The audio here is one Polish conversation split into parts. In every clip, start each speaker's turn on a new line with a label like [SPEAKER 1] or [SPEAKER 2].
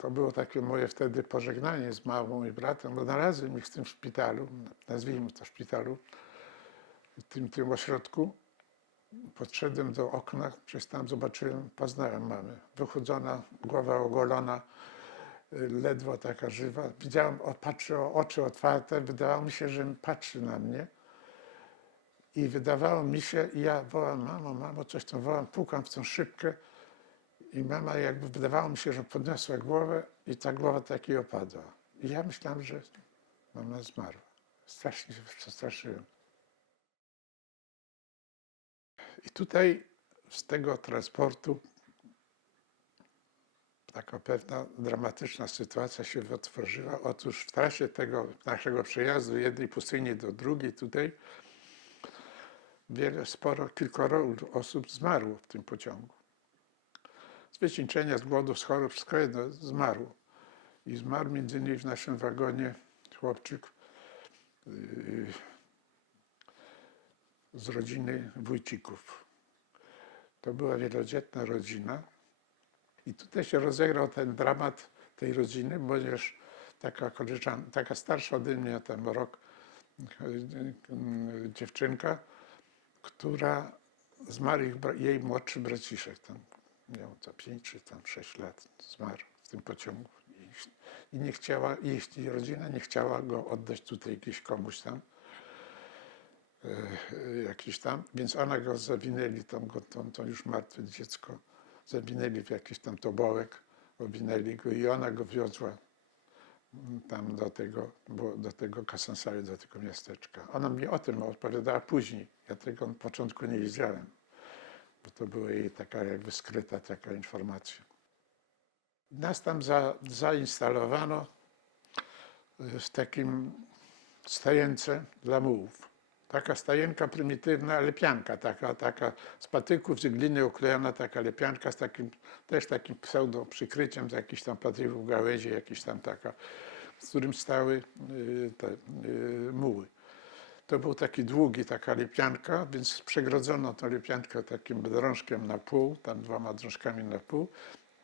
[SPEAKER 1] to było takie moje wtedy pożegnanie z mamą i bratem, bo znalazłem ich w tym szpitalu, nazwijmy to szpitalu, w tym, tym ośrodku. Podszedłem do okna, przez tam zobaczyłem, poznałem mamę. Wychudzona, głowa ogolona, ledwo taka żywa. Widziałem, patrzy, oczy otwarte, wydawało mi się, że patrzy na mnie. I wydawało mi się, i ja wołam, mamo, mamo, coś tam wołam, pukam w tę szybkę. I mama jakby wydawało mi się, że podniosła głowę i ta głowa takiej opadła. I ja myślałem, że mama zmarła. Strasznie się przestraszyłem. I tutaj z tego transportu taka pewna dramatyczna sytuacja się otworzyła. Otóż w trasie tego naszego przejazdu jednej pustyni do drugiej tutaj wiele, sporo, kilkoro osób zmarło w tym pociągu. Z wycieńczenia, z głodu, z chorób, wszystko jedno zmarło. I zmarł między innymi w naszym wagonie chłopczyk yy, z rodziny Wójcików. To była wielodzietna rodzina. I tutaj się rozegrał ten dramat tej rodziny, ponieważ taka koleżanka, taka starsza ode mnie, tam rok, yy, dziewczynka, która zmarł jej młodszy braciszek, tam miał to 5 czy tam 6 lat, zmarł w tym pociągu. I, i nie chciała, i rodzina nie chciała go oddać tutaj gdzieś komuś tam, e, e, jakiś tam, więc ona go zawinęli, go, to, to już martwe dziecko, zawinęli w jakiś tam tobołek, owinęli go i ona go wiozła mm, tam do tego, do tego Kasansary, do tego miasteczka. Ona mi o tym opowiadała później. Ja tego na początku nie wiedziałem, bo to była jej taka jakby skryta taka informacja. Nas tam za, zainstalowano y, w takim stajence dla mułów. Taka stajenka prymitywna, lepianka, taka, taka z patyków, z gliny oklejona taka lepianka z takim, też takim pseudo przykryciem z jakichś tam patyków gałęzi, jakiś tam taka, z którym stały y, te y, muły. To był taki długi, taka lepianka, więc przegrodzono tę lepiankę takim drążkiem na pół, tam dwoma drążkami na pół.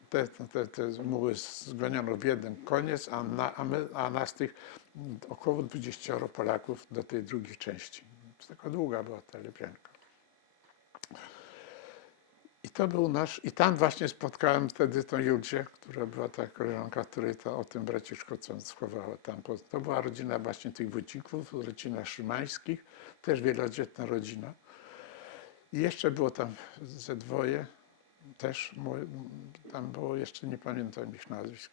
[SPEAKER 1] Te, te, te muły zgoniono w jeden koniec, a, na, a, my, a nas tych około 20 Polaków do tej drugiej części. Taka długa była ta lepianka. I to był nasz, i tam właśnie spotkałem wtedy tą Julcię, która była ta koleżanka, której to, o tym braciszku co schowała tam. To była rodzina właśnie tych Wójcików, rodzina Szymańskich, też wielodzietna rodzina. I jeszcze było tam ze dwoje, też moje, tam było jeszcze, nie pamiętam ich nazwisk.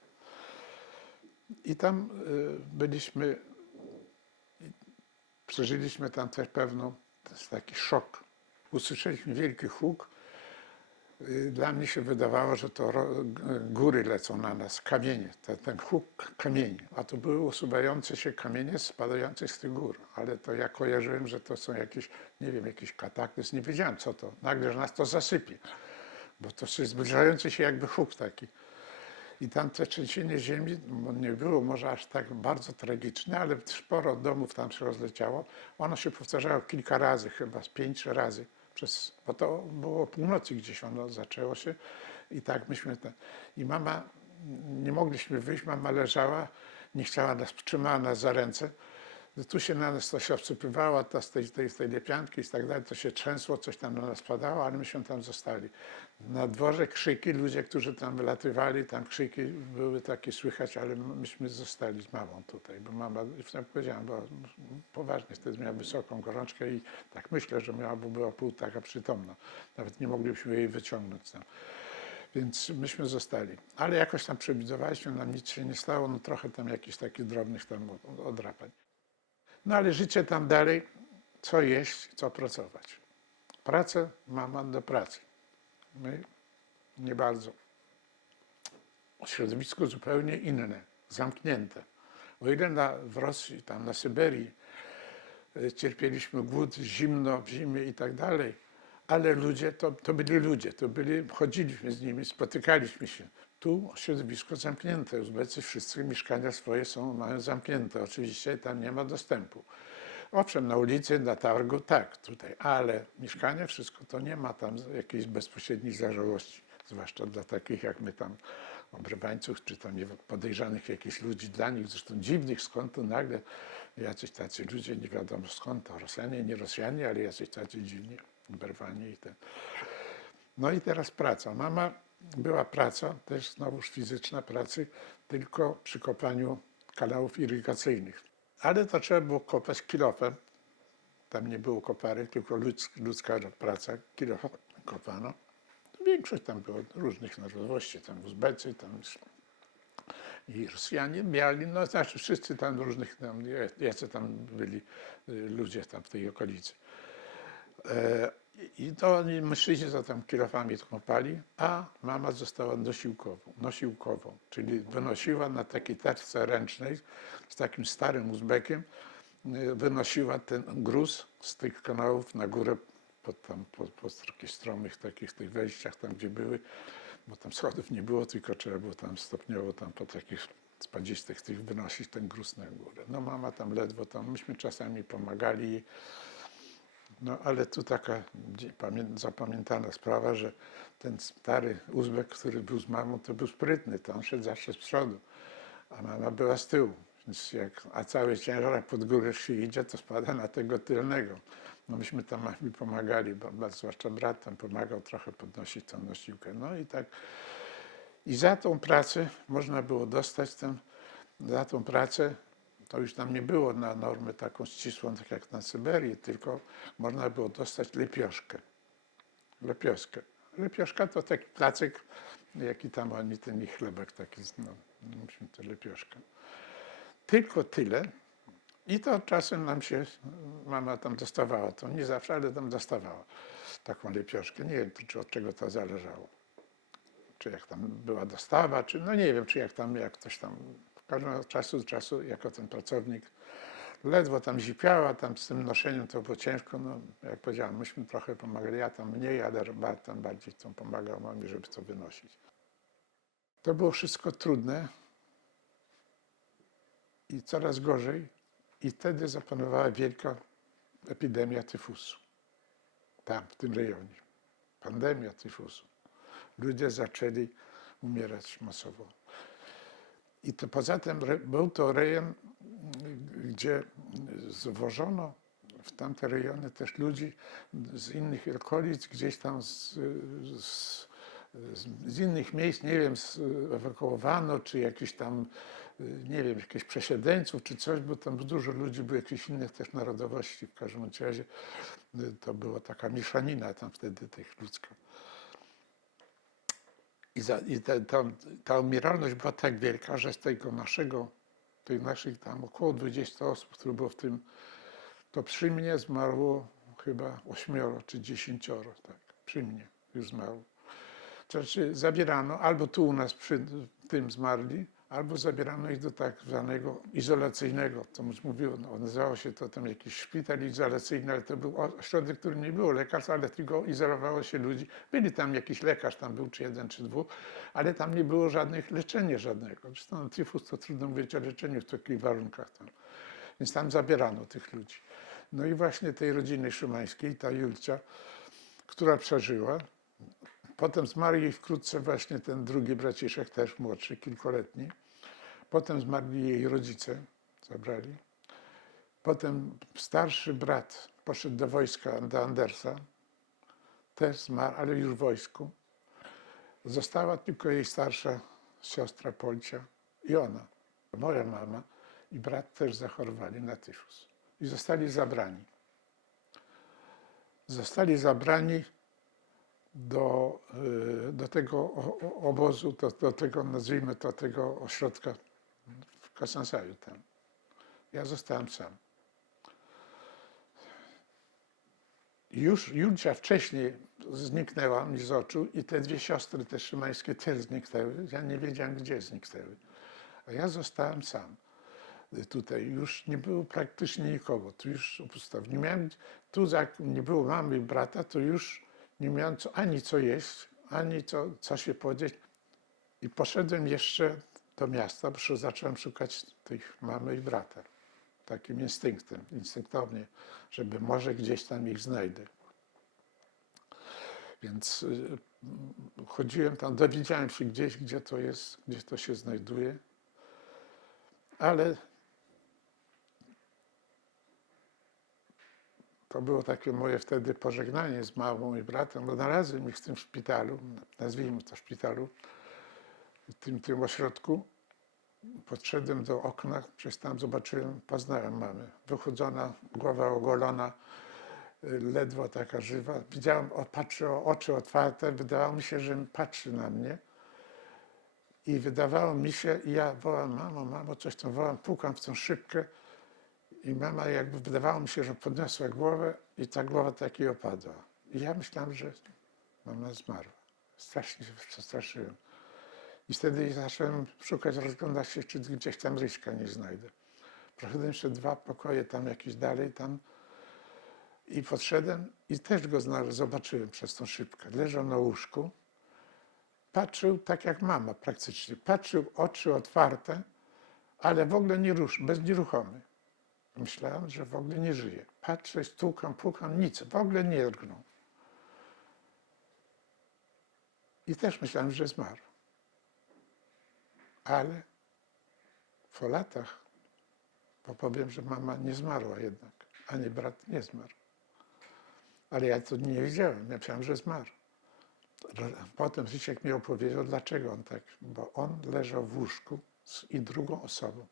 [SPEAKER 1] I tam y, byliśmy, przeżyliśmy tam też pewną, taki szok. Usłyszeliśmy wielki huk, Dla mnie się wydawało, że to góry lecą na nas, kamienie, ten, ten huk kamieni. A to były usuwające się kamienie spadające z tych gór. Ale to ja kojarzyłem, że to są jakieś, nie wiem, jakiś kataklizm, nie wiedziałem co to. Nagle, że nas to zasypie. Bo to jest zbliżający się jakby huk taki. I tam te trzęsienie ziemi nie było może aż tak bardzo tragiczne, ale sporo domów tam się rozleciało. Ono się powtarzało kilka razy, chyba z pięć razy. Przez, bo to było o północy gdzieś ono zaczęło się i tak myśmy ten, i mama, nie mogliśmy wyjść, mama leżała, nie chciała nas, trzymała nas za ręce. Tu się na nas się obsypywało, to z tej, tej, tej lepianki i tak dalej, to się trzęsło, coś tam na nas padało, ale myśmy tam zostali. Na dworze krzyki, ludzie, którzy tam wylatywali, tam krzyki były takie słychać, ale myśmy zostali z mamą tutaj, bo mama, tak powiedziałem, była poważnie, wtedy miała wysoką gorączkę i tak myślę, że miała, bo była pół taka przytomna. Nawet nie moglibyśmy jej wyciągnąć tam. Więc myśmy zostali. Ale jakoś tam przewidywaliśmy, nam nic się nie stało, no trochę tam jakichś takich drobnych tam odrapań. No ale życie tam dalej, co jeść, co pracować. Pracę mama do pracy. My nie bardzo. Środowisko zupełnie inne, zamknięte. O ile na, w Rosji, tam na Syberii e, cierpieliśmy głód, zimno w zimie i tak dalej, ale ludzie to, to byli ludzie, to byli, chodziliśmy z nimi, spotykaliśmy się. Tu środowisko zamknięte, Uzbecy wszyscy mieszkania swoje są, mają zamknięte, oczywiście tam nie ma dostępu. Owszem, na ulicy, na targu, tak, tutaj, ale mieszkanie, wszystko to nie ma tam jakiejś bezpośredniej zażałości, zwłaszcza dla takich jak my tam obrywańców, czy tam podejrzanych jakichś ludzi dla nich, zresztą dziwnych, skąd tu nagle jacyś tacy ludzie, nie wiadomo skąd, to Rosjanie, nie Rosjanie, ale jacyś tacy dziwni, oberwani i ten. No i teraz praca. Mama była praca, też znowuż fizyczna pracy, tylko przy kopaniu kanałów irygacyjnych. Ale to trzeba było kopać kilofem. Tam nie było kopary, tylko ludzka, ludzka praca, kilofem kopano. Większość tam było różnych narodowości, tam Uzbecy, tam i Rosjanie mieli, no znaczy wszyscy tam różnych, tam, jacy tam byli y, ludzie tam w tej okolicy. E, I to oni, mężczyźni za tam kilofami kopali, a mama została nosiłkową, nosiłkową, czyli wynosiła na takiej taczce ręcznej z takim starym Uzbekiem, y, wynosiła ten gruz z tych kanałów na górę pod, tam, pod jakichś stromych takich tych wejściach tam, gdzie były, bo tam schodów nie było, tylko trzeba było tam stopniowo tam po takich spadzistych tych wynosić ten gruz na górę. No mama tam ledwo tam, myśmy czasami pomagali no ale tu taka zapamiętana sprawa, że ten stary Uzbek, który był z mamą, to był sprytny, to on szedł zawsze z przodu, a mama była z tyłu. Więc jak, a cały ciężar pod górę się idzie, to spada na tego tylnego. No myśmy tam mamie pomagali, bo, zwłaszcza brat tam pomagał trochę podnosić tą nosiłkę. No i tak. I za tą pracę można było dostać tam, za tą pracę to już tam nie było na normę taką ścisłą, tak jak na Syberii, tylko można było dostać lepioszkę. Lepioskę. Lepioszka to taki placek, jaki tam oni, ten ich chlebek taki, no, myśmy to lepioszkę. Tylko tyle. I to czasem nam się mama tam dostawała, to nie zawsze, ale tam dostawała taką lepioszkę. Nie wiem, czy od czego to zależało. Czy jak tam była dostawa, czy no nie wiem, czy jak tam, jak ktoś tam, każdym czasu do czasu, jako ten pracownik, ledwo tam zipiała, tam z tym noszeniem to było ciężko, no jak powiedziałem, myśmy trochę pomagali, ja tam mniej, ale Bart tam bardziej tam pomagał mamie, żeby to wynosić. To było wszystko trudne i coraz gorzej i wtedy zapanowała wielka epidemia tyfusu. Tam, w tym rejonie. Pandemia tyfusu. Ludzie zaczęli umierać masowo. I to poza tym był to rejon, gdzie zwożono w tamte rejony też ludzi z innych okolic, gdzieś tam z, z, z, innych miejsc, nie wiem, ewakuowano, czy jakiś tam, nie wiem, jakichś przesiedleńców, czy coś, bo tam dużo ludzi było jakichś innych też narodowości. W każdym razie to była taka mieszanina tam wtedy tych ludzka. I, za, i ta, ta, ta umieralność była tak wielka, że z tego naszego, tych naszych tam około 20 osób, które było w tym, to przy mnie zmarło chyba ośmioro czy dziesięcioro, tak, przy mnie już zmarło. To znaczy zabierano, albo tu u nas przy tym zmarli, albo zabierano ich do tak zwanego izolacyjnego, to już mówiło, no, nazywało się to tam jakiś szpital izolacyjny, ale to był ośrodek, w którym nie było lekarza, ale tylko izolowało się ludzi. Byli tam jakiś lekarz, tam był czy jeden, czy dwóch, ale tam nie było żadnych leczenia żadnego. Zresztą tyfus to trudno mówić o leczeniu w takich warunkach tam. Więc tam zabierano tych ludzi. No i właśnie tej rodziny szymańskiej, ta Julcia, która przeżyła, Potem zmarł jej wkrótce właśnie ten drugi braciszek, też młodszy, kilkoletni. Potem zmarli jej rodzice, zabrali. Potem starszy brat poszedł do wojska, do Andersa. Też zmarł, ale już w wojsku. Została tylko jej starsza siostra Polcia i ona, moja mama i brat też zachorowali na tyfus. I zostali zabrani. Zostali zabrani do, y, do tego obozu, do, do tego, nazwijmy to, tego ośrodka w Kasansaju tam. Ja zostałem sam. Już Julcia wcześniej zniknęła mi z oczu i te dwie siostry te szymańskie też zniknęły. Ja nie wiedziałem, gdzie zniknęły. A ja zostałem sam. Tutaj już nie było praktycznie nikogo. Tu już pusto. Nie miałem, tu jak nie było mamy i brata, to już nie miałem co, ani co jeść, ani co, co się powiedzieć. I poszedłem jeszcze do miasta, bo zacząłem szukać tych mamy i brata. Takim instynktem, instynktownie, żeby może gdzieś tam ich znajdę. Więc y, chodziłem tam, dowiedziałem się gdzieś, gdzie to jest, gdzie to się znajduje, ale to było takie moje wtedy pożegnanie z mamą i bratem, bo znalazłem ich w tym szpitalu, nazwijmy to szpitalu, w tym, tym ośrodku. Podszedłem do okna, przez tam zobaczyłem, poznałem mamę. Wychudzona, głowa ogolona, ledwo taka żywa. Widziałem, o, patrzy, o, oczy otwarte, wydawało mi się, że patrzy na mnie. I wydawało mi się, i ja wołam, mamo, mamo, coś tam wołam, pukam w tą szybkę. I mama jakby wydawało mi się, że podniosła głowę i ta głowa takiej opadła. I ja myślałem, że mama zmarła. Strasznie się przestraszyłem. I wtedy zacząłem szukać, rozglądać się, czy gdzieś tam Ryśka nie znajdę. Poszedłem jeszcze dwa pokoje tam jakieś dalej tam i podszedłem i też go zobaczyłem przez tą szybkę. Leżał na łóżku, patrzył tak jak mama praktycznie. Patrzył, oczy otwarte, ale w ogóle nie rusz, bez nieruchomy. Myślałem, że w ogóle nie żyje. Patrzę, stukam, pukam, nic, w ogóle nie drgnął. I też myślałem, że zmarł. Ale po latach bo powiem, że mama nie zmarła jednak, ani brat nie zmarł. Ale ja to nie wiedziałem, ja myślałem, że zmarł. Potem Zisiek mi opowiedział, dlaczego on tak, bo on leżał w łóżku z i drugą osobą.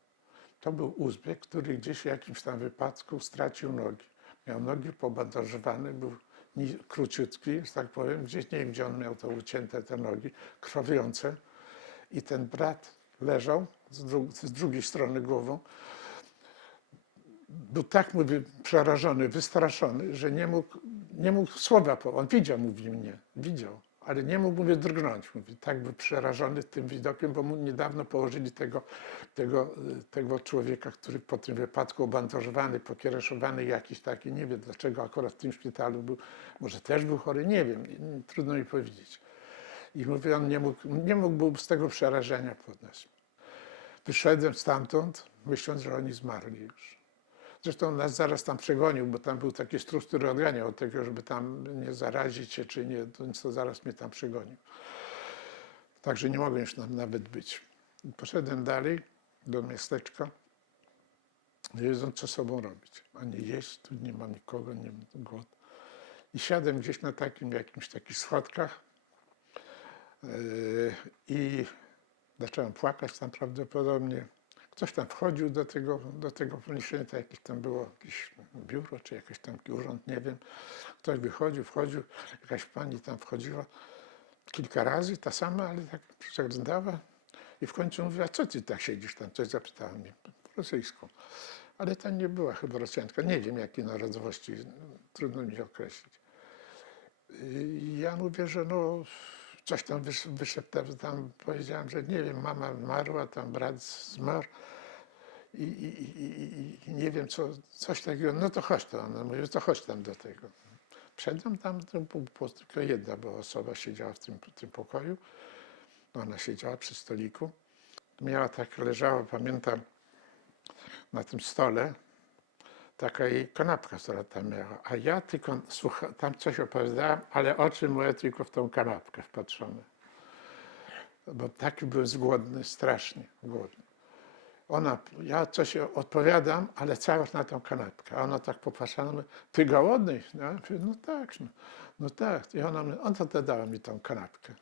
[SPEAKER 1] To był Uzbek, który gdzieś w jakimś tam wypadku stracił nogi. Miał nogi pobandażowane, był króciutki, że tak powiem, gdzieś nie wiem, gdzie on miał to ucięte te nogi, krwawiące. I ten brat leżał z, dru- z drugiej strony głową. Był tak, mówię, przerażony, wystraszony, że nie mógł, nie mógł słowa, po- on widział, mówi mnie, widział, ale nie mógł, mówię, drgnąć. Mówi, tak był przerażony tym widokiem, bo mu niedawno położyli tego, tego, tego człowieka, który po tym wypadku obandażowany, pokiereszowany jakiś taki, nie wiem dlaczego akurat w tym szpitalu był, może też był chory, nie wiem, trudno mi powiedzieć. I mówię, on nie mógł, nie mógł z tego przerażenia podnieść. Wyszedłem stamtąd, myśląc, że oni zmarli już. Zresztą nas zaraz tam przegonił, bo tam był taki stróż, który odganiał od tego, żeby tam nie zarazić się, czy nie, to, to zaraz mnie tam przegonił. Także nie mogłem już tam nawet być. Poszedłem dalej do miasteczka, nie wiedząc, co sobą robić. Ani jeść, tu nie ma nikogo, nie ma głod. I siadłem gdzieś na takim jakimś takich schodkach yy, i zacząłem płakać tam prawdopodobnie. Ktoś tam wchodził do tego, do tego pomieszczenia, to jakieś tam było jakieś biuro, czy jakiś tam urząd, nie wiem. Ktoś wychodził, wchodził, jakaś pani tam wchodziła kilka razy, ta sama, ale tak zaglądała i w końcu mówiła, co ty tak siedzisz tam, coś zapytała mnie po rosyjsku. Ale to nie była chyba Rosjanka, nie wiem jakiej narodowości, trudno mi określić. I ja mówię, że no coś tam wysz, wyszeptałem, tam powiedziałem, że nie wiem, mama zmarła, tam brat zmarł i, i, i, i- nie wiem, co, coś takiego, no to chodź tam, ona mówi, to chodź tam do tego. Wszedłem tam, to po- tylko jedna była osoba siedziała w tym, tym pokoju, ona siedziała przy stoliku, miała tak, leżała, pamiętam, na tym stole, taka jej kanapka, która tam miała. A ja tylko słucha, tam coś opowiadałem, ale oczy moje tylko w tą kanapkę wpatrzone. Bo taki byłem zgłodny, strasznie głodny. Ona, ja coś odpowiadam, ale cały czas na tą kanapkę. A ona tak popatrzyła ty głodny? No, ja mówię, no tak, no, no tak. I ona, mi- ona to dała mi tą kanapkę.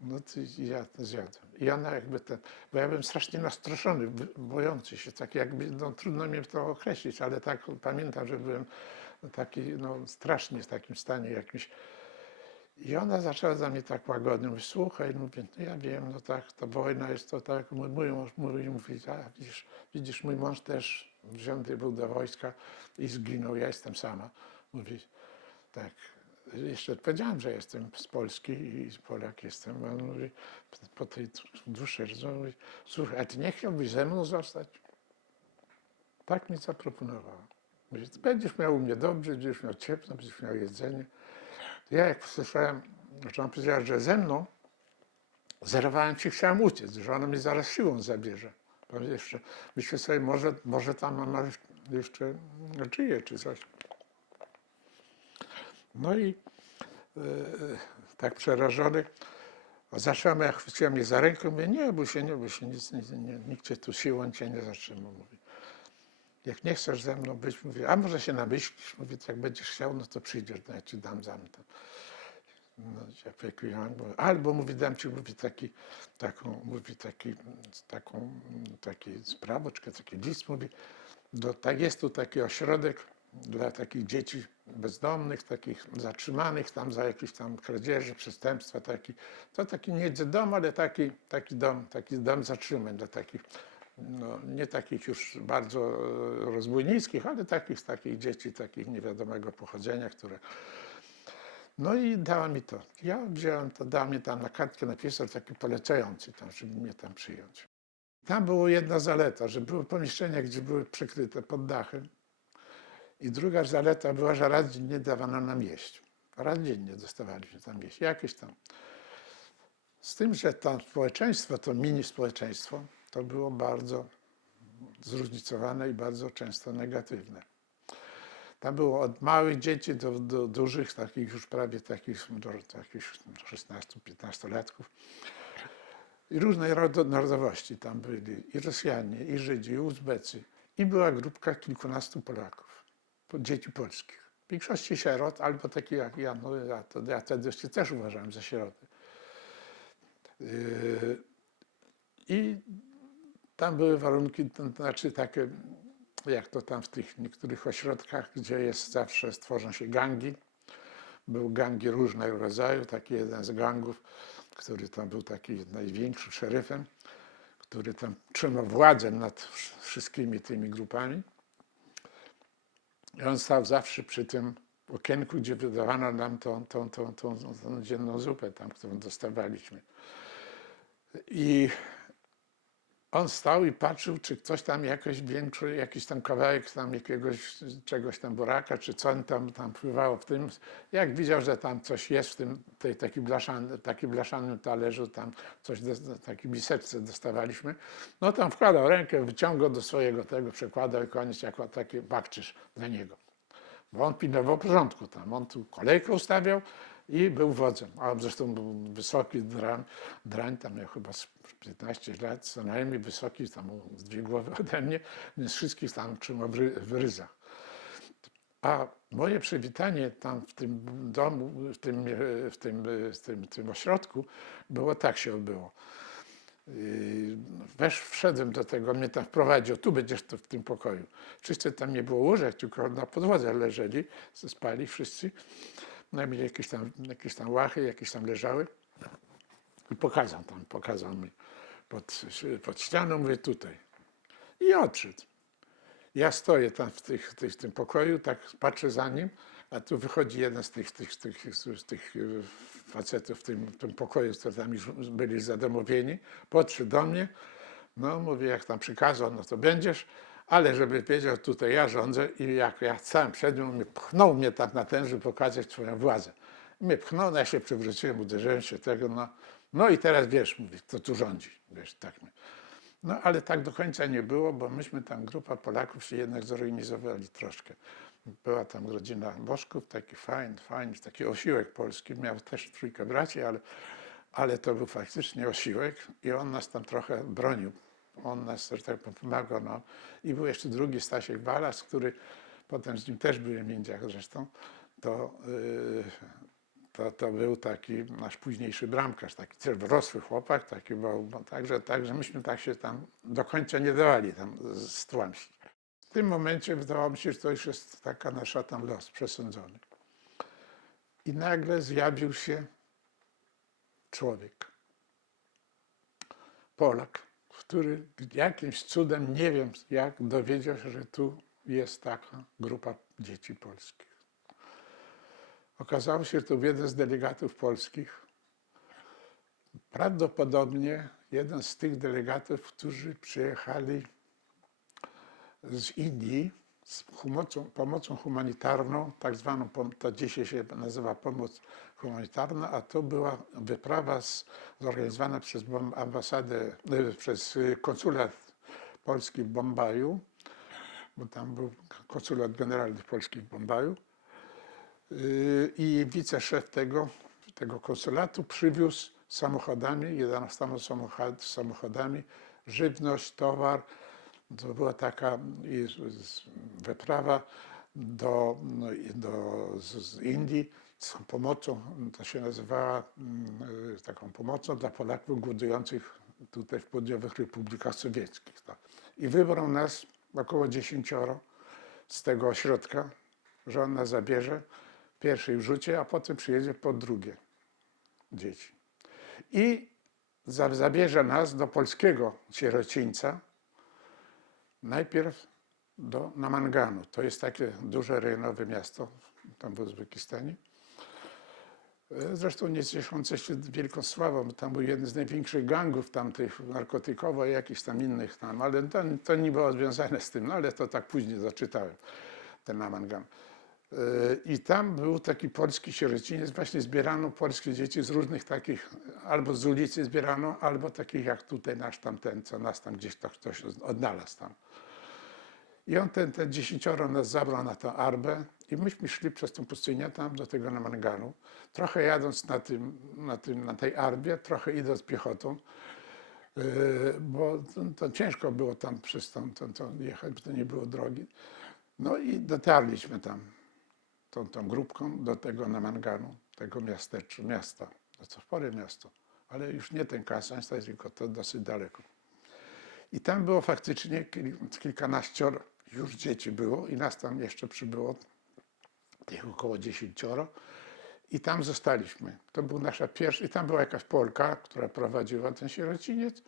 [SPEAKER 1] No to ja to zjadłem. I ona jakby ten, bo ja byłem strasznie nastroszony, bojący się, tak jakby, no trudno mi to określić, ale tak pamiętam, że byłem taki, no strasznie w takim stanie jakimś. I ona zaczęła za mnie tak łagodnie, mówi, słuchaj, mówię, no ja wiem, no tak, to wojna jest to tak, mój, mój mąż mówi, mówi a widzisz, widzisz, mój mąż też wzięty był do wojska i zginął, ja jestem sama. Mówi, tak, jeszcze powiedziałem, że jestem z Polski i Polak jestem. A on mówi, po tej dłuższej rozmowie, słuchaj, a ty nie chciałbyś ze mną zostać? Tak mi zaproponowała. Mówi, będziesz miał u mnie dobrze, będziesz miał ciepło, będziesz miał jedzenie. Ja jak słyszałem, że on powiedział, że ze mną, zerwałem się, chciałem uciec, że ona mnie zaraz siłą zabierze. Jeszcze, myślę sobie, może, może tam ona jeszcze żyje czy coś. No i e, tak przerażony. Zacząłem, jak chwyciłem mnie za rękę, mówię, nie bój się, nie bój się, nic, nic, nie, nikt cię tu siłą cię nie zatrzyma. Mówi. Jak nie chcesz ze mną być, mówię, a może się namyślisz, mówię, jak będziesz chciał, no to przyjdziesz, no ja ci dam zamknę. No, ja bo- albo mówi, dam ci, mówi, taki, taką, mówi, taki, taką, taki spraweczkę, taki list, mówi, do, tak jest tu taki ośrodek dla takich dzieci bezdomnych, takich zatrzymanych tam za jakieś tam kradzieże, przestępstwa, taki, to taki nie dom, ale taki, taki dom, taki dom zatrzymań dla takich, no, nie takich już bardzo e, rozbójnickich, ale takich, takich dzieci, takich niewiadomego pochodzenia, które no i dała mi to. Ja wziąłem to, dała mi tam na kartkę, napisał taki polecający tam, żeby mnie tam przyjąć. Tam była jedna zaleta, że były pomieszczenia, gdzie były przykryte pod dachem. I druga zaleta była, że raz dziennie dawano nam jeść. Raz dziennie dostawaliśmy tam jeść, jakieś tam. Z tym, że to społeczeństwo, to mini społeczeństwo, to było bardzo zróżnicowane i bardzo często negatywne. Tam było od małych dzieci do, do dużych, takich już prawie takich, do, takich 16-15 latków. I różnej rodo- narodowości tam byli, i Rosjanie, i Żydzi, i Uzbecy. I była grupka kilkunastu Polaków, po- dzieci polskich. W większości sierot, albo takie jak ja, no ja, to, ja wtedy się też uważałem za sieroty. Yy, I tam były warunki, to znaczy takie, jak to tam w tych niektórych ośrodkach, gdzie jest zawsze, stworzą się gangi. Były gangi różnego rodzaju, taki jeden z gangów, który tam był taki największym szeryfem, który tam trzymał władzę nad wsz- wszystkimi tymi grupami. I on stał zawsze przy tym okienku, gdzie wydawano nam tą, tą, tą, tą, tą, dzienną zupę, tam, którą dostawaliśmy. I on stał i patrzył, czy ktoś tam jakoś większy, jakiś tam kawałek tam jakiegoś czegoś tam buraka, czy co tam, tam pływało w tym. Jak widział, że tam coś jest w tym, tej, taki blaszany, taki blaszanym talerzu, tam coś, do, taki miseczce dostawaliśmy, no tam wkładał rękę, wyciągał do swojego tego, przekładał i koniec jako taki bakczysz dla niego. Bo on pilnował porządku tam. On tu kolejkę ustawiał i był wodzem. A zresztą był wysoki drań, drań tam miał chyba 15 lat, co najmniej wysoki, tam z dwie głowy ode mnie, więc wszystkich tam trzymał w, ry- w ryzach. A moje przywitanie tam w tym domu, w tym, e, w tym, e, w tym, tym ośrodku było tak się odbyło. Yy, Wesz, wszedłem do tego, mnie tam wprowadził, tu będziesz tu w tym pokoju. Wszyscy tam nie było łóżek, tylko na podłodze leżeli, spali wszyscy. No i jakieś tam, jakieś tam łachy, jakieś tam leżały. I pokazał tam, pokazał mi pod, pod ścianą, mówię tutaj. I odszedł. Ja stoję tam w, tych, tych, w tym pokoju, tak patrzę za nim, a tu wychodzi jeden z tych, tych, tych, z tych e, facetów w tym, w tym pokoju, którzy tam już byli zadomowieni. Podszedł do mnie, no mówię, jak tam przykazał, no to będziesz, ale żeby wiedział, tutaj ja rządzę i jak ja sam przed nim, mnie pchnął mnie tak na ten, żeby pokazać swoją władzę. Mnie pchnął, no ja się przewróciłem, uderzyłem się tego, no, no i teraz wiesz, mówi, kto tu rządzi, wiesz, tak. No ale tak do końca nie było, bo myśmy tam, grupa Polaków się jednak zorganizowali troszkę. Była tam rodzina Bożków, taki fajny, fajny, taki osiłek polski, miał też trójkę braci, ale, ale to był faktycznie osiłek i on nas tam trochę bronił. On nas, że tak pomagał. No. I był jeszcze drugi Stasiek Balas, który potem z nim też byłem w Indiach zresztą, to, yy, to, to był taki nasz późniejszy bramkarz, taki też chłopak, taki był, no, także, także myśmy tak się tam do końca nie dawali tam z tłamsić. W tym momencie wydawało mi się, że to już jest taka nasza tam los przesądzony. I nagle zjawił się człowiek, Polak, który jakimś cudem, nie wiem jak, dowiedział się, że tu jest taka grupa dzieci polskich. Okazało się, że to był jeden z delegatów polskich. Prawdopodobnie jeden z tych delegatów, którzy przyjechali z Indii z pomocą, pomocą humanitarną, tak zwaną, to dzisiaj się nazywa pomoc humanitarna, a to była wyprawa zorganizowana przez ambasadę, e, przez e, konsulat polski w Bombaju, bo tam był konsulat generalny polski w Bombaju. Yy, i wiceszef tego, tego konsulatu przywiózł samochodami, 11 samochod- samochodami, żywność, towar. To była taka wyprawa do, no, do, z, Indii z pomocą, to się nazywała mm, taką pomocą dla Polaków głodujących tutaj w południowych republikach sowieckich. Tak. I wybrał nas około dziesięcioro z tego ośrodka, że on nas zabierze pierwszej rzucie, a potem przyjedzie po drugie dzieci. I za- zabierze nas do polskiego sierocińca, najpierw do Namanganu. To jest takie duże rejonowe miasto tam w Uzbekistanie. E, Zresztą nie cieszące się wielką sławą, tam był jeden z największych gangów tamtych narkotykowo i jakichś tam innych tam, ale to, to nie było związane z tym, no ale to tak później zaczytałem, ten Namangan. I tam był taki polski sierociniec, właśnie zbierano polskie dzieci z różnych takich, albo z ulicy zbierano, albo takich jak tutaj nasz tamten, co nas tam gdzieś to ktoś odnalazł tam. I on ten, ten dziesięcioro nas zabrał na tę Arbę i myśmy szli przez tą pustynię tam do tego Namanganu. Trochę jadąc na, tym, na, tym, na tej Arbie, trochę idąc piechotą, yy, bo to, to ciężko było tam przez tą, tą, tą jechać, bo to nie było drogi. No i dotarliśmy tam tą, tą grupką do tego Namanganu, tego miasteczka, miasta. No to spore miasto, ale już nie ten Kasań, tylko to dosyć daleko. I tam było faktycznie kil- kilkanaścioro już dzieci było i nas tam jeszcze przybyło, tych około dziesięcioro. I tam zostaliśmy. To był nasza pierwsza, i tam była jakaś Polka, która prowadziła ten sierociniec.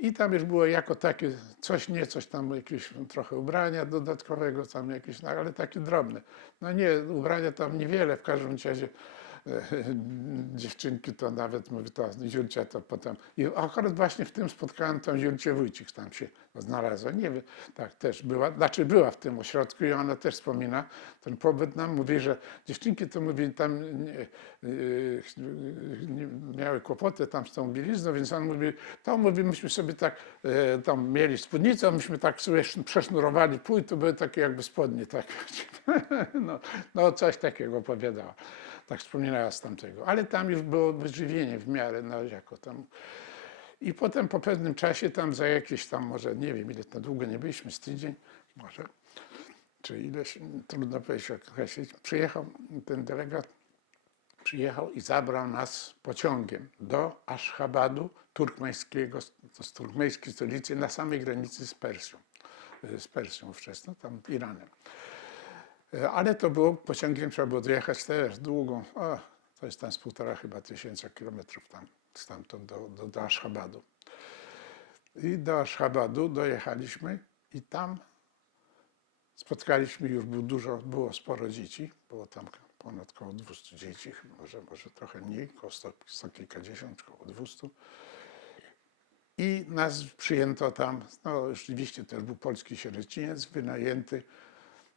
[SPEAKER 1] I tam już było jako takie coś, nie coś tam, jakieś trochę ubrania dodatkowego, tam jakieś, no, ale takie drobne. No nie, ubrania tam niewiele, w każdym razie dziewczynki to nawet, mówi to Julcia to potem. I akurat właśnie w tym spotkałem tą Julcię Wójcik, tam się znalazła. Nie wiem, tak też była, znaczy była w tym ośrodku i ona też wspomina ten pobyt nam. Mówi, że dziewczynki to mówi tam nie, nie, miały kłopoty tam z tą bielizną, więc on mówi, to mówi, myśmy sobie tak e, tam mieli spódnicę, myśmy tak sobie przesznurowali pół, to były takie jakby spodnie, tak. No, no coś takiego opowiadała. Tak wspominała z tamtego. Ale tam już było wyżywienie w miarę, no jako tam. I potem po pewnym czasie tam za jakieś tam, może nie wiem ile to długo nie byliśmy, z tydzień może, czy ileś, trudno powiedzieć określić, przyjechał ten delegat, przyjechał i zabrał nas pociągiem do Aszchabadu turkmeńskiego, to z turkmeńskiej stolicy na samej granicy z Persją, z Persją wczesną, tam Iranem. E, Ale to było pociągiem, trzeba było dojechać też długą, o, to jest tam z półtora chyba tysiąca kilometrów tam, stamtąd do, do, do Aszchabadu. I do Aszchabadu dojechaliśmy i tam spotkaliśmy, już było dużo, było sporo dzieci, było tam ponad około 200 dzieci, może, może trochę mniej, około 100, 100 kilkadziesiąt, około 200. I nas przyjęto tam, no rzeczywiście też był polski sierociniec wynajęty,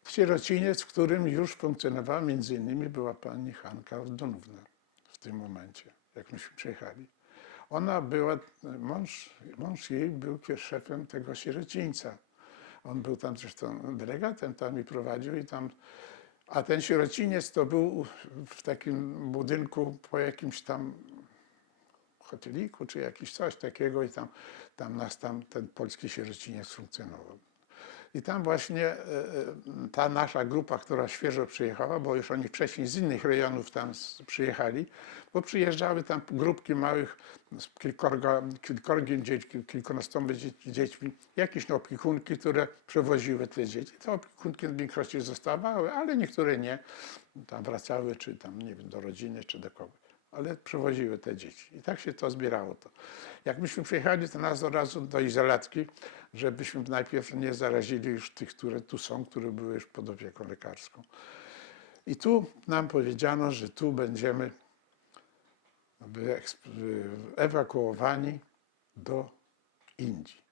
[SPEAKER 1] sierociniec, w którym już funkcjonowała między innymi była pani Hanka Ordonówna w tym momencie, jak myśmy przyjechali. Ona była, mąż, mąż jej był szefem tego sierocińca. On był tam zresztą delegatem, tam i prowadził i tam, a ten sierociniec to był w takim budynku po jakimś tam hoteliku czy jakiś coś takiego i tam, tam nas tam ten polski sierociniec funkcjonował. I tam właśnie e, e, ta nasza grupa, która świeżo przyjechała, bo już oni wcześniej z innych rejonów tam przyjechali, bo przyjeżdżały tam grupki małych, z kilkorgiem dziećmi, kilkunastoma dziećmi, jakieś no, opiekunki, które przewoziły te dzieci. Te opiekunki w większości zostawały, ale niektóre nie. Tam wracały, czy tam, nie wiem, do rodziny, czy do kogoś ale przewoziły te dzieci. I tak się to zbierało. To. Jak myśmy przyjechali, to nas od razu do izolatki, żebyśmy najpierw nie zarazili już tych, które tu są, które były już pod opieką lekarską. I tu nam powiedziano, że tu będziemy wy- ewakuowani do Indii.